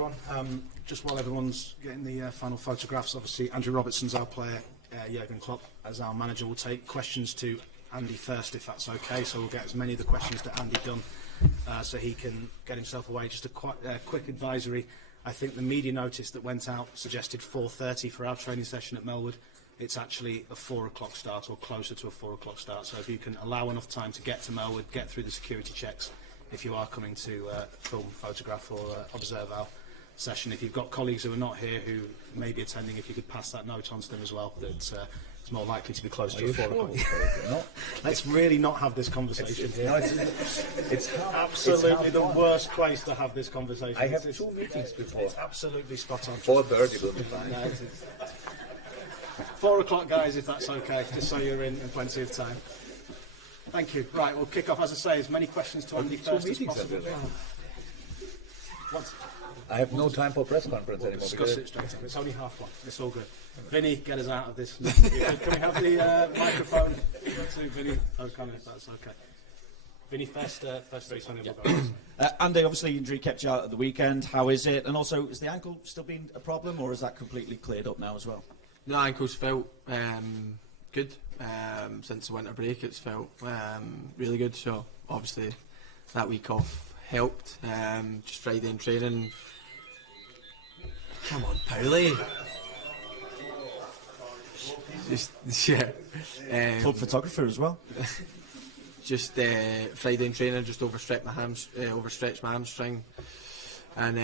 everyone. Just while everyone's getting the final photographs, obviously Andrew Robertson's our player, Jürgen Klopp as our manager will take questions to Andy first, if that's okay. So we'll get as many of the questions to Andy done so he can get himself away. Just a quick advisory. I think the media notice that went out suggested 4:30 for our training session at Melwood. It's actually a 4 o'clock start, or closer to a 4 o'clock start. So if you can allow enough time to get to Melwood, get through the security checks, if you are coming to film, photograph or observe our session. If you've got colleagues who are not here who may be attending, if you could pass that note on to them as well, that it's more likely to be close to a 4 o'clock. Let's really not have this conversation here. It's absolutely the worst place to have this conversation. I have 2 meetings before. It's absolutely spot on. 4:30 will be fine. 4 o'clock, guys, if that's okay, just so you're in plenty of time. Thank you. Right, we'll kick off, as I say, as many questions to Andy first as possible. What? I have no time for press conference anymore. Discuss it straight up. It's only half one. It's all good. Vinny, get us out of this. Can we have the microphone to Vinny O'Connor, if that's okay? Vinny, first 3 Andy, obviously injury kept you out at the weekend. How is it? And also, is the ankle still been a problem, or is that completely cleared up now as well? No, ankle's felt good. Since the winter break, it's felt really good. So obviously that week off helped. Just Friday in training. Come on, Paulie. Club photographer as well. Just Friday in training, just overstretched my hamstring, and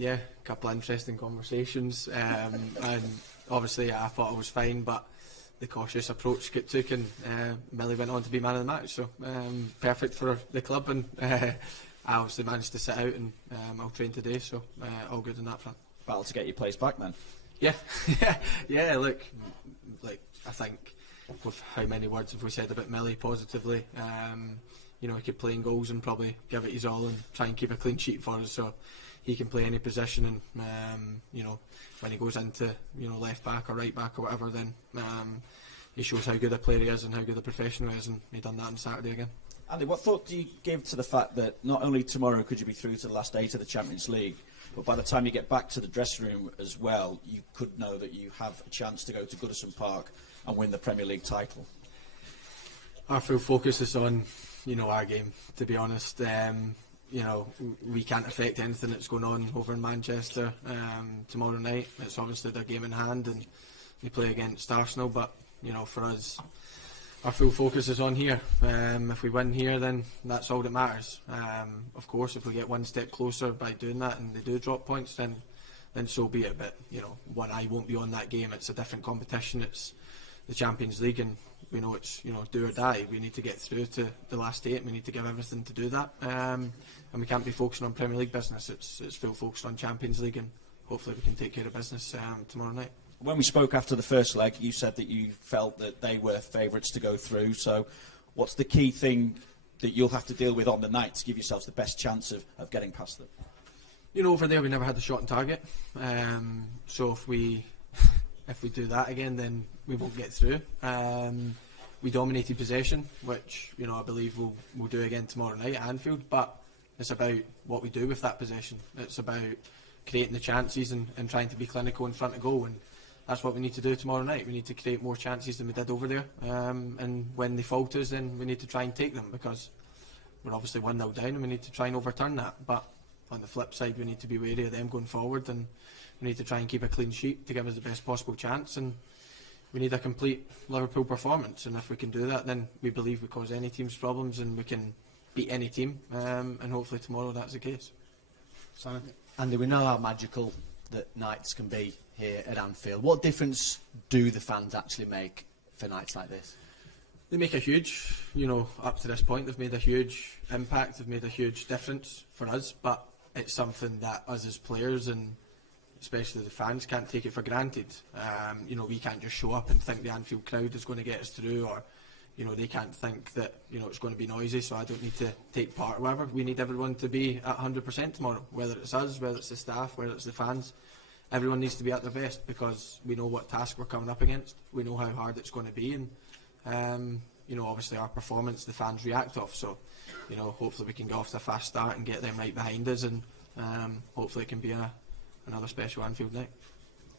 a couple of interesting conversations. And obviously, I thought I was fine, but the cautious approach it took, and Millie went on to be man of the match. So perfect for the club, and I obviously managed to sit out, and I'll train today. So all good on that front. Battle to get your place back then. Yeah. Look, I think with how many words have we said about Millie positively, he could play in goals and probably give it his all and try and keep a clean sheet for us. So he can play any position, and when he goes into left back or right back or whatever, then he shows how good a player he is and how good a professional he is, and he done that on Saturday again. Andy, what thought do you give to the fact that not only tomorrow could you be through to the last 8 of the Champions League, but by the time you get back to the dressing room as well, you could know that you have a chance to go to Goodison Park and win the Premier League title? Our full focus is on, our game, to be honest. We can't affect anything that's going on over in Manchester tomorrow night. It's obviously their game in hand, and we play against Arsenal, but, for us, our full focus is on here. If we win here, then that's all that matters. Of course, if we get one step closer by doing that and they do drop points, then so be it. But, one eye won't be on that game. It's a different competition. It's the Champions League, and we know it's do or die. We need to get through to the last 8. We need to give everything to do that, and we can't be focusing on Premier League business. It's full focus on Champions League, and hopefully we can take care of business tomorrow night. When we spoke after the first leg, you said that you felt that they were favourites to go through. So what's the key thing that you'll have to deal with on the night to give yourselves the best chance of getting past them? Over there we never had the shot on target, so if we do that again, then we won't get through. We dominated possession, which I believe we'll do again tomorrow night at Anfield, but it's about what we do with that possession. It's about creating the chances and trying to be clinical in front of goal, and that's what we need to do tomorrow night. We need to create more chances than we did over there, and when they fall to us, then we need to try and take them, because we're obviously 1-0 down and we need to try and overturn that. But on the flip side, we need to be wary of them going forward, and we need to try and keep a clean sheet to give us the best possible chance, and we need a complete Liverpool performance. And if we can do that, then we believe we cause any team's problems and we can beat any team, and hopefully tomorrow that's the case. Simon? Andy, we know how magical that nights can be here at Anfield. What difference do the fans actually make for nights like this? They make a huge, up to this point they've made a huge impact, they've made a huge difference for us, but it's something that us as players, and especially the fans, can't take it for granted. We can't just show up and think the Anfield crowd is going to get us through, or they can't think that it's going to be noisy, so I don't need to take part or whatever. We need everyone to be at 100% tomorrow, whether it's us, whether it's the staff, whether it's the fans. Everyone needs to be at their best, because we know what task we're coming up against. We know how hard it's going to be, and obviously our performance the fans react off. So hopefully we can get off to a fast start and get them right behind us, and hopefully it can be another special Anfield night.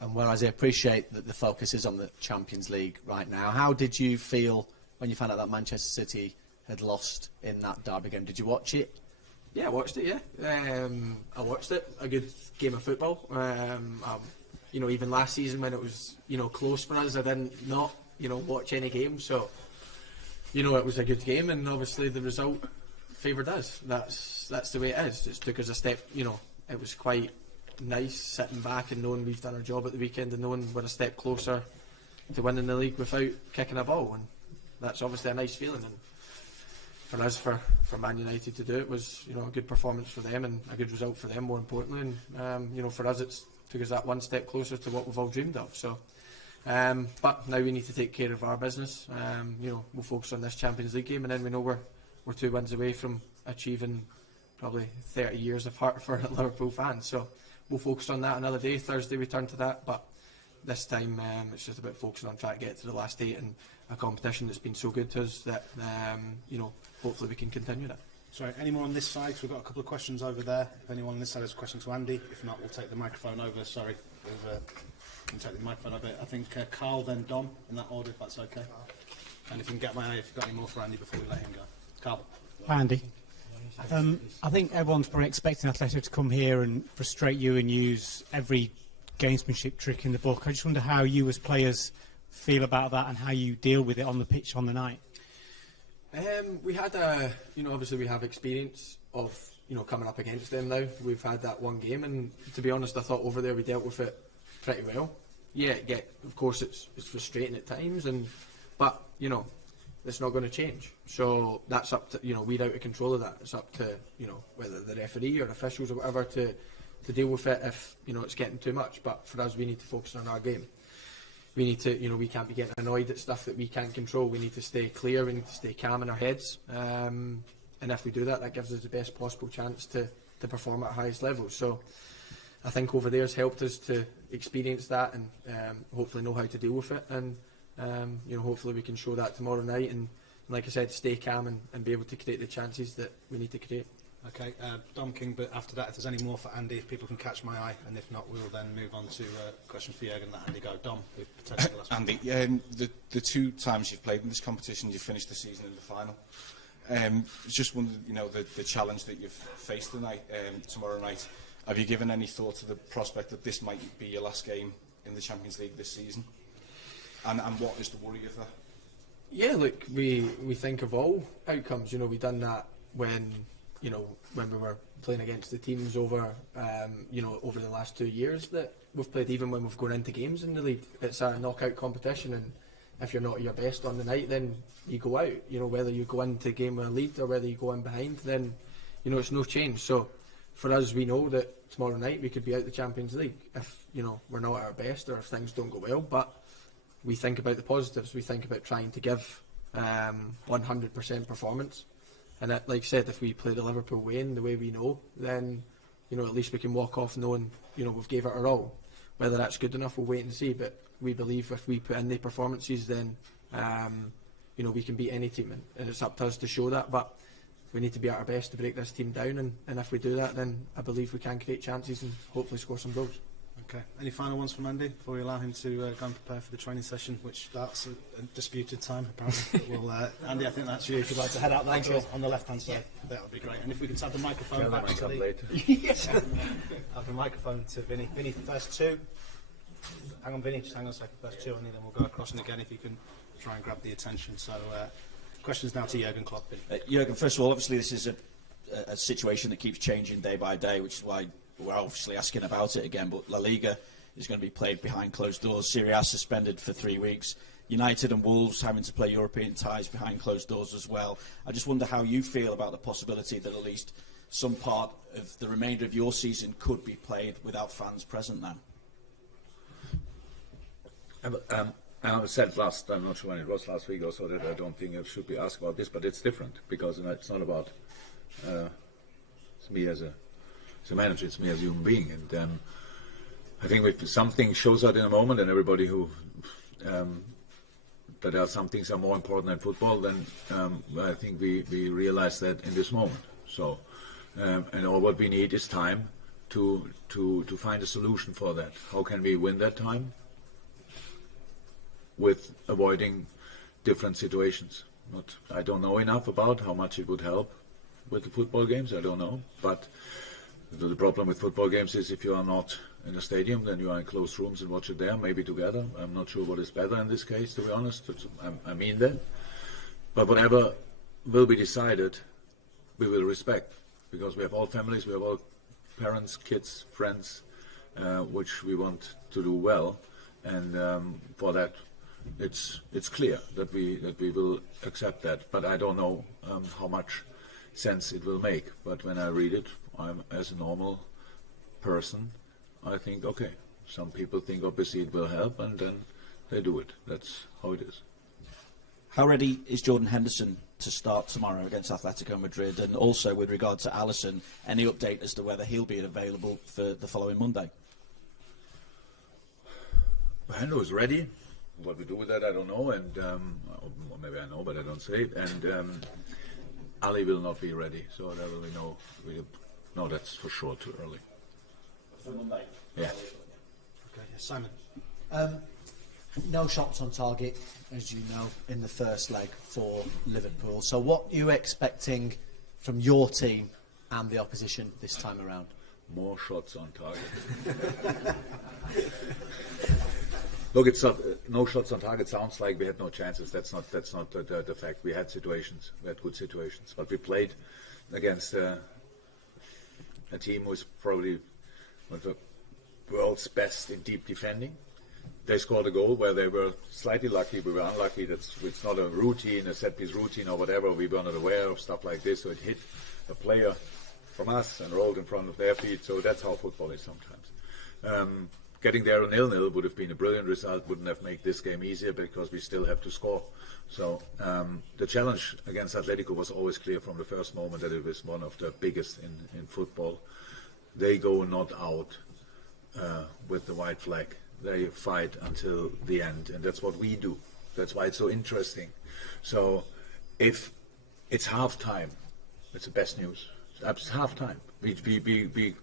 And whereas I appreciate that the focus is on the Champions League right now, how did you feel when you found out that Manchester City had lost in that derby game? Did you watch it? Yeah, I watched it. Yeah, I watched it. A good game of football. Even last season when it was close for us, I didn't not watch any games. So it was a good game, and obviously the result favoured us. That's the way it is. It took us a step. It was quite nice sitting back and knowing we've done our job at the weekend and knowing we're a step closer to winning the league without kicking a ball, and that's obviously a nice feeling. And for us, for Man United to do it was a good performance for them and a good result for them, more importantly. And for us, it took us that one step closer to what we've all dreamed of. So, but now we need to take care of our business. We'll focus on this Champions League game, and then we know we're 2 wins away from achieving probably 30 years of heart for Liverpool fans. So we'll focus on that another day. Thursday we turn to that, but this time it's just about focusing on trying to get to the last 8 in a competition that's been so good to us that hopefully we can continue that. Sorry, any more on this side? 'Cause we've got a couple of questions over there. If anyone on this side has a question to Andy, if not, we'll take the microphone over. Sorry, we'll take the microphone over. I think Carl, then Dom, in that order, if that's okay. And if you can get my eye, if you've got any more for Andy before we let him go. Carl. Hi, Andy. I think everyone's probably expecting Atletico to come here and frustrate you and use every gamesmanship trick in the book. I just wonder how you as players feel about that and how you deal with it on the pitch on the night. We had obviously we have experience of coming up against them now. We've had that one game, and to be honest, I thought over there we dealt with it pretty well. Yeah, of course it's frustrating at times, but it's not going to change. So that's up to we're out of control of that. It's up to whether the referee or officials or whatever to deal with it if it's getting too much. But for us, we need to focus on our game. We need to, we can't be getting annoyed at stuff that we can't control. We need to stay clear. We need to stay calm in our heads. And if we do that, that gives us the best possible chance to perform at highest levels. So I think over there has helped us to experience that and hopefully know how to deal with it. And hopefully we can show that tomorrow night. And like I said, stay calm and be able to create the chances that we need to create. Okay, Dom King, but after that, if there's any more for Andy, if people can catch my eye, and if not, we'll then move on to a question for Jürgen and let Andy go. Dom, with potentially the last one. Andy, the 2 times you've played in this competition, you finished the season in the final. Just wondered, the challenge that you've faced tonight, tomorrow night. Have you given any thought to the prospect that this might be your last game in the Champions League this season? And what is the worry of that? Yeah, look, we think of all outcomes. We've done that when we were playing against the teams over the last 2 years that we've played, even when we've gone into games in the league. It's a knockout competition, and if you're not at your best on the night, then you go out. Whether you go into a game with a lead or whether you go in behind, then it's no change. So for us, we know that tomorrow night we could be out the Champions League if we're not at our best or if things don't go well. But we think about the positives. We think about trying to give 100% performance. And like I said, if we play the Liverpool way in the way we know, then at least we can walk off knowing we've gave it our all. Whether that's good enough, we'll wait and see. But we believe if we put in the performances, then we can beat any team, and it's up to us to show that. But we need to be at our best to break this team down, and if we do that, then I believe we can create chances and hopefully score some goals. Okay. Any final ones from Andy before we allow him to go and prepare for the training session, which starts at a disputed time, apparently. Well, Andy, I think that's you. If you'd like to head out that door on the left-hand side, that would be great. And if we could have the microphone back to have the microphone to Vinny. Vinny, first 2. Hang on, Vinny, just hang on a second. First 2, and then we'll go across. And again, if you can try and grab the attention. So, questions now to Jürgen Klopp. Jürgen, first of all, obviously this is a situation that keeps changing day by day, which is why we're obviously asking about it again. But La Liga is going to be played behind closed doors. Serie A suspended for 3 weeks. United and Wolves having to play European ties behind closed doors as well. I just wonder how you feel about the possibility that at least some part of the remainder of your season could be played without fans present now. I said I'm not sure when it was last week or so, that I don't think I should be asked about this, but it's different because it's not about me as a manager, it's me as a human being. And I think if something shows out in a moment, and everybody who that there are some things are more important than football, then I think we realize that in this moment. So and all what we need is time to find a solution for that. How can we win that time with avoiding different situations? I don't know enough about how much it would help with the football games. I don't know, but the problem with football games is if you are not in a stadium, then you are in closed rooms and watch it there, maybe together. I'm not sure what is better in this case, to be honest. I mean that. But whatever will be decided, we will respect, because we have all families, we have all parents, kids, friends, which we want to do well, and for that, it's clear that we will accept that. But I don't know how much sense it will make. But when I read it, I'm as a normal person, I think, okay, some people think obviously it will help, and then they do it. That's how it is. How ready is Jordan Henderson to start tomorrow against Atletico Madrid? And also with regard to Alisson, any update as to whether he'll be available for the following Monday? Hendo is ready. What we do with that, I don't know, and or maybe I know, but I don't say it. And Ali will not be ready, so there will be no, that's for sure too early. For Monday? Yeah. Okay, Simon. No shots on target, as you know, in the first leg for Liverpool. So what are you expecting from your team and the opposition this time around? More shots on target. Look, it's not, no shots on target sounds like we had no chances. That's not the fact. We had situations. We had good situations. But we played against a team who is probably one of the world's best in deep defending. They scored a goal where they were slightly lucky. We were unlucky. It's not a routine, a set-piece routine or whatever. We were not aware of stuff like this. So it hit a player from us and rolled in front of their feet. So that's how football is sometimes. Getting there 0-0 would have been a brilliant result, wouldn't have made this game easier because we still have to score. So the challenge against Atletico was always clear from the first moment that it was one of the biggest in football. They go not out with the white flag. They fight until the end, and that's what we do. That's why it's so interesting. So if it's half-time, it's the best news. It's half-time. We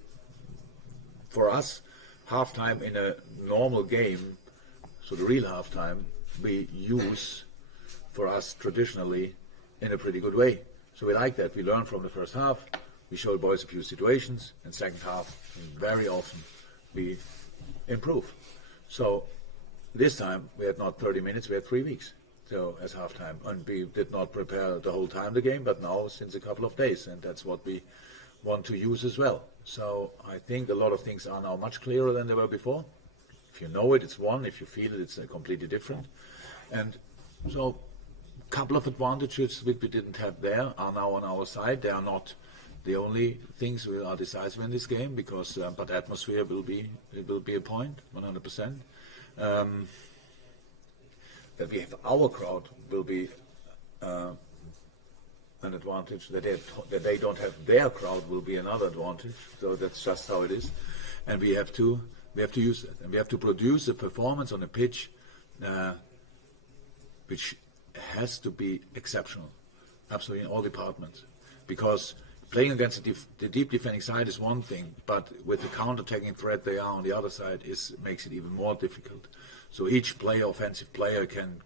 for us, half-time in a normal game, so the real half-time, we use for us traditionally in a pretty good way. So we like that. We learn from the first half. We show the boys a few situations. In second half, very often, we improve. So this time, we had not 30 minutes, we had 3 weeks. So as half-time. And we did not prepare the whole time the game, but now since a couple of days. And that's what we want to use as well. So I think a lot of things are now much clearer than they were before. If you know it, it's one. If you feel it, it's completely different. And so a couple of advantages which we didn't have there are now on our side. They are not the only things that are decisive in this game, because but atmosphere will be a point, 100%. That we have our crowd will be an advantage. That they don't have their crowd will be another advantage. So that's just how it is, and we have to use that, and we have to produce a performance on a pitch which has to be exceptional, absolutely in all departments, because playing against the deep defending side is one thing, but with the counter-attacking threat they are on the other side makes it even more difficult. So each player, offensive player, can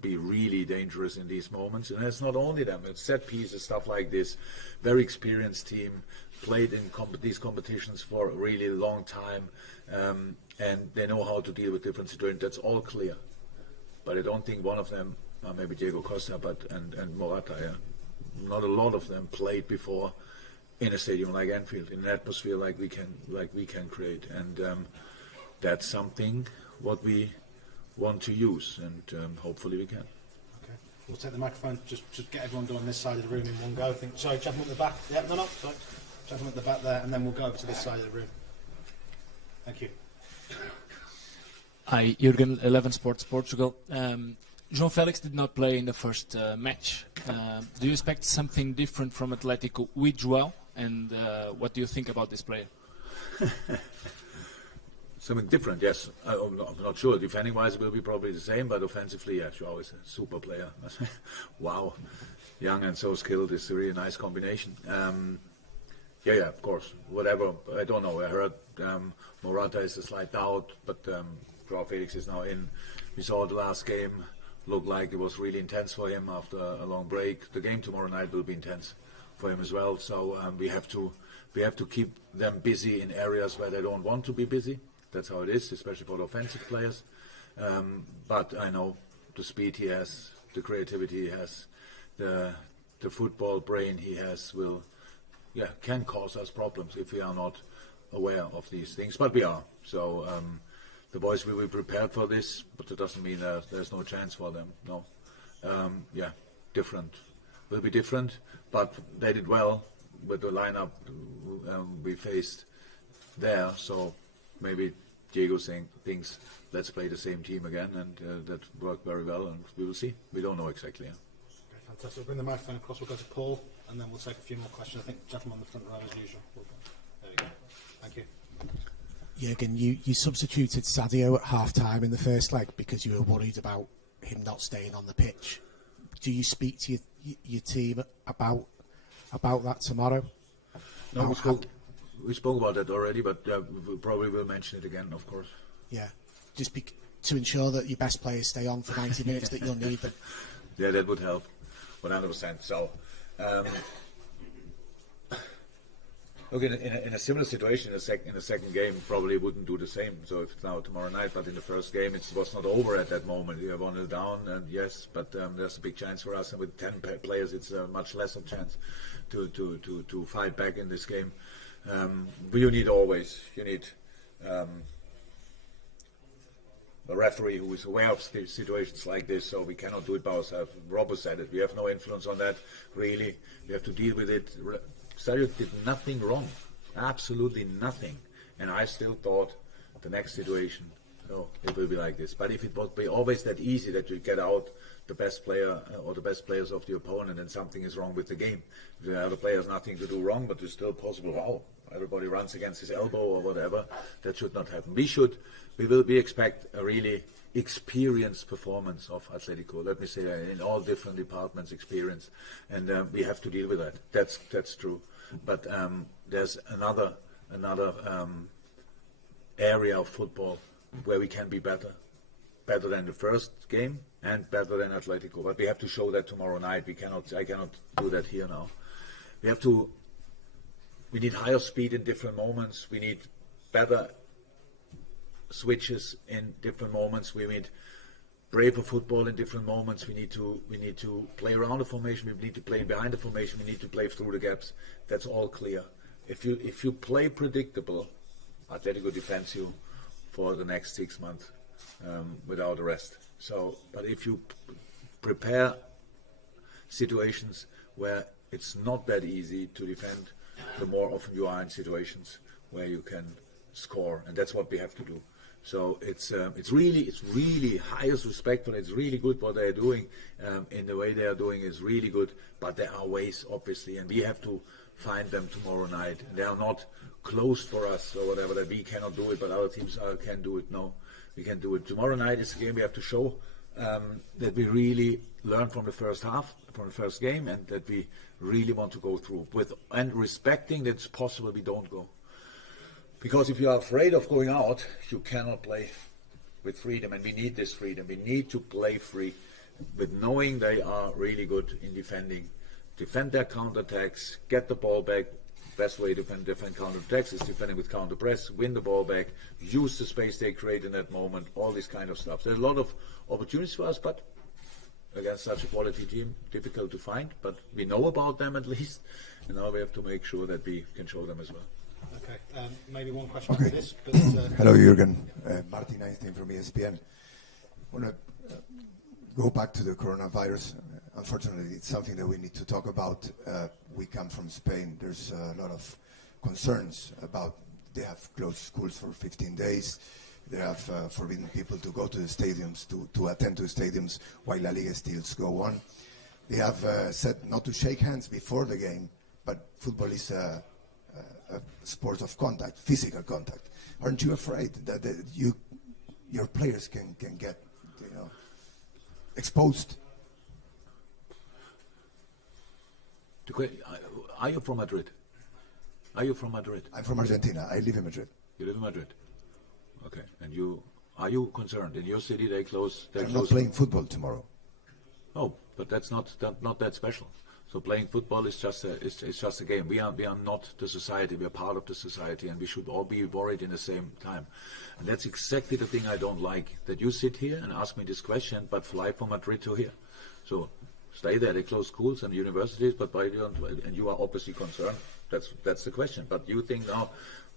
be really dangerous in these moments. And it's not only them, it's set pieces, stuff like this. Very experienced team, played in these competitions for a really long time, and they know how to deal with different situations. That's all clear. But I don't think one of them, maybe Diego Costa, and Morata, yeah, not a lot of them played before in a stadium like Anfield, in an atmosphere like we can create, and that's something what we want to use, and hopefully we can. Okay, we'll take the microphone. Just get everyone down this side of the room in one go. I think. Sorry, gentleman at the back. Yeah, no, sorry, gentleman at the back there, and then we'll go over to this side of the room. Thank you. Hi, Jürgen, 11 Sports Portugal. João Felix did not play in the first match. Do you expect something different from Atletico with João? And what do you think about this player? Something different, yes. I'm not sure. Defending-wise, it will be probably the same, but offensively, yeah, João is a super player. Wow, young and so skilled is a really nice combination. Yeah, of course. Whatever, I don't know. I heard Morata is a slight doubt, but Joao Felix is now in. We saw the last game. Looked like it was really intense for him after a long break. The game tomorrow night will be intense for him as well. So we have to keep them busy in areas where they don't want to be busy. That's how it is, especially for the offensive players. But I know the speed he has, the creativity he has, the football brain he has can cause us problems if we are not aware of these things. But we are. So the boys will be prepared for this, but it doesn't mean there's no chance for them. No. Different. Will be different, but they did well with the lineup we faced there. So maybe Diego thinks, let's play the same team again, and that worked very well, and we will see. We don't know exactly. Yeah. Okay, fantastic. We'll bring the microphone across. We'll go to Paul, and then we'll take a few more questions. I think gentleman on the front row as usual. There you go. Thank you. Jürgen, you substituted Sadio at half-time in the first leg because you were worried about him not staying on the pitch. Do you speak to your team about that tomorrow? No, we spoke about that already, but we probably will mention it again, of course. Yeah, just to ensure that your best players stay on for 90 minutes, that you'll need them. Yeah, that would help, 100%. So, look, in a similar situation, in the second game, probably wouldn't do the same. So if it's now tomorrow night, but in the first game, it was not over at that moment. We have 1-0 down, and yes, but there's a big chance for us. And with 10 players, it's a much lesser chance to fight back in this game. You need a referee who is aware of situations like this, so we cannot do it by ourselves. Robert said it. We have no influence on that, really. We have to deal with it. Sadio did nothing wrong, absolutely nothing, and I still thought the next situation, it will be like this. But if it would be always that easy that you get out the best player or the best players of the opponent and something is wrong with the game, the other player has nothing to do wrong, but it's still possible. Wow, everybody runs against his elbow or whatever. That should not happen. We expect a really experienced performance of Atletico. Let me say that in all different departments, experience, and we have to deal with that. That's true. But there's another area of football where we can be better than the first game and better than Atletico. But we have to show that tomorrow night. I cannot do that here now. We need higher speed in different moments. We need better switches in different moments. We need braver football in different moments. We need to play around the formation. We need to play behind the formation. We need to play through the gaps. That's all clear. If you play predictable, Atletico defends you for the next 6 months without a rest. So, but if you prepare situations where it's not that easy to defend, the more often you are in situations where you can score, and that's what we have to do. So it's really highest respect, and it's really good what they are doing. In the way they are doing is really good, but there are ways, obviously, and we have to find them tomorrow night. They are not closed for us or whatever, that we cannot do it, but other teams can do it. No, we can do it. Tomorrow night is a game we have to show that we really learn from the first half, from the first game, and that we really want to go through with, and respecting that it's possible we don't go. Because if you are afraid of going out, you cannot play with freedom, and we need this freedom. We need to play free, with knowing they are really good in defend their counterattacks, get the ball back. Best way to defend counterattacks is defending with counter press, win the ball back, use the space they create in that moment, all this kind of stuff. There's a lot of opportunities for us, but against such a quality team, difficult to find, but we know about them at least, and now we have to make sure that we can show them as well. Okay, maybe one question Okay. after this. But, Hello, Jürgen. Martin Einstein from ESPN. I want to go back to the coronavirus. Unfortunately, it's something that we need to talk about. We come from Spain. There's a lot of concerns about, they have closed schools for 15 days. They have forbidden people to go to the stadiums, to attend to the stadiums while La Liga still go on. They have said not to shake hands before the game, but football is a sport of contact, physical contact. Aren't you afraid that your players can get exposed? Are you from Madrid? Are you from Madrid? I'm from Argentina. I live in Madrid. You live in Madrid. Okay. And are you concerned? In your city they close. I'm not playing football tomorrow. Oh, but that's not that special. So playing football is just a game. We are not the society. We are part of the society, and we should all be worried in the same time. And that's exactly the thing I don't like. That you sit here and ask me this question, but fly from Madrid to here. So stay there. They close schools and universities, but and you are obviously concerned. That's the question. But you think now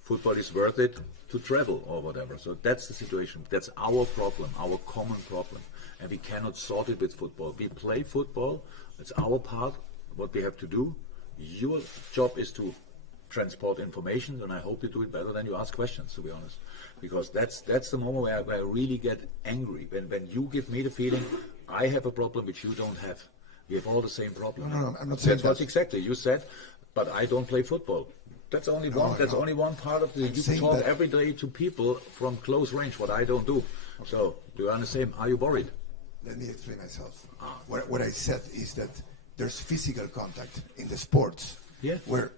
football is worth it to travel or whatever. So that's the situation. That's our problem, our common problem, and we cannot sort it with football. We play football. It's our part. What we have to do. Your job is to transport information, and I hope you do it better than you ask questions, to be honest. Because that's the moment where I really get angry. When you give me the feeling I have a problem which you don't have. We have all the same problem. No, I'm not saying that. That's exactly. You said, but I don't play football. That's only only one part of the. You talk every day to people from close range. What I don't do. Okay. So you are the same. Are you worried? Let me explain myself. What I said is that there's physical contact in the sports. Yeah. Where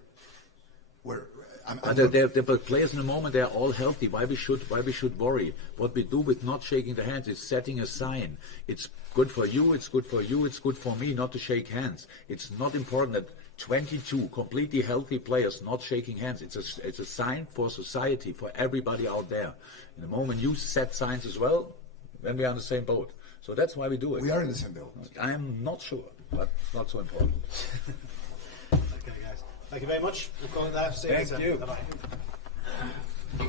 the players in the moment, they are all healthy. Why we should worry? What we do with not shaking the hands is setting a sign. It's good for you. It's good for you. It's good for me not to shake hands. It's not important that 22 completely healthy players not shaking hands. It's a sign for society, for everybody out there. In the moment you set signs as well, then we are on the same boat. So that's why we do it. We are in the same boat. I am not sure, but not so important. Okay, guys. Thank you very much. We'll call it there. See you later. Thank you. Bye-bye.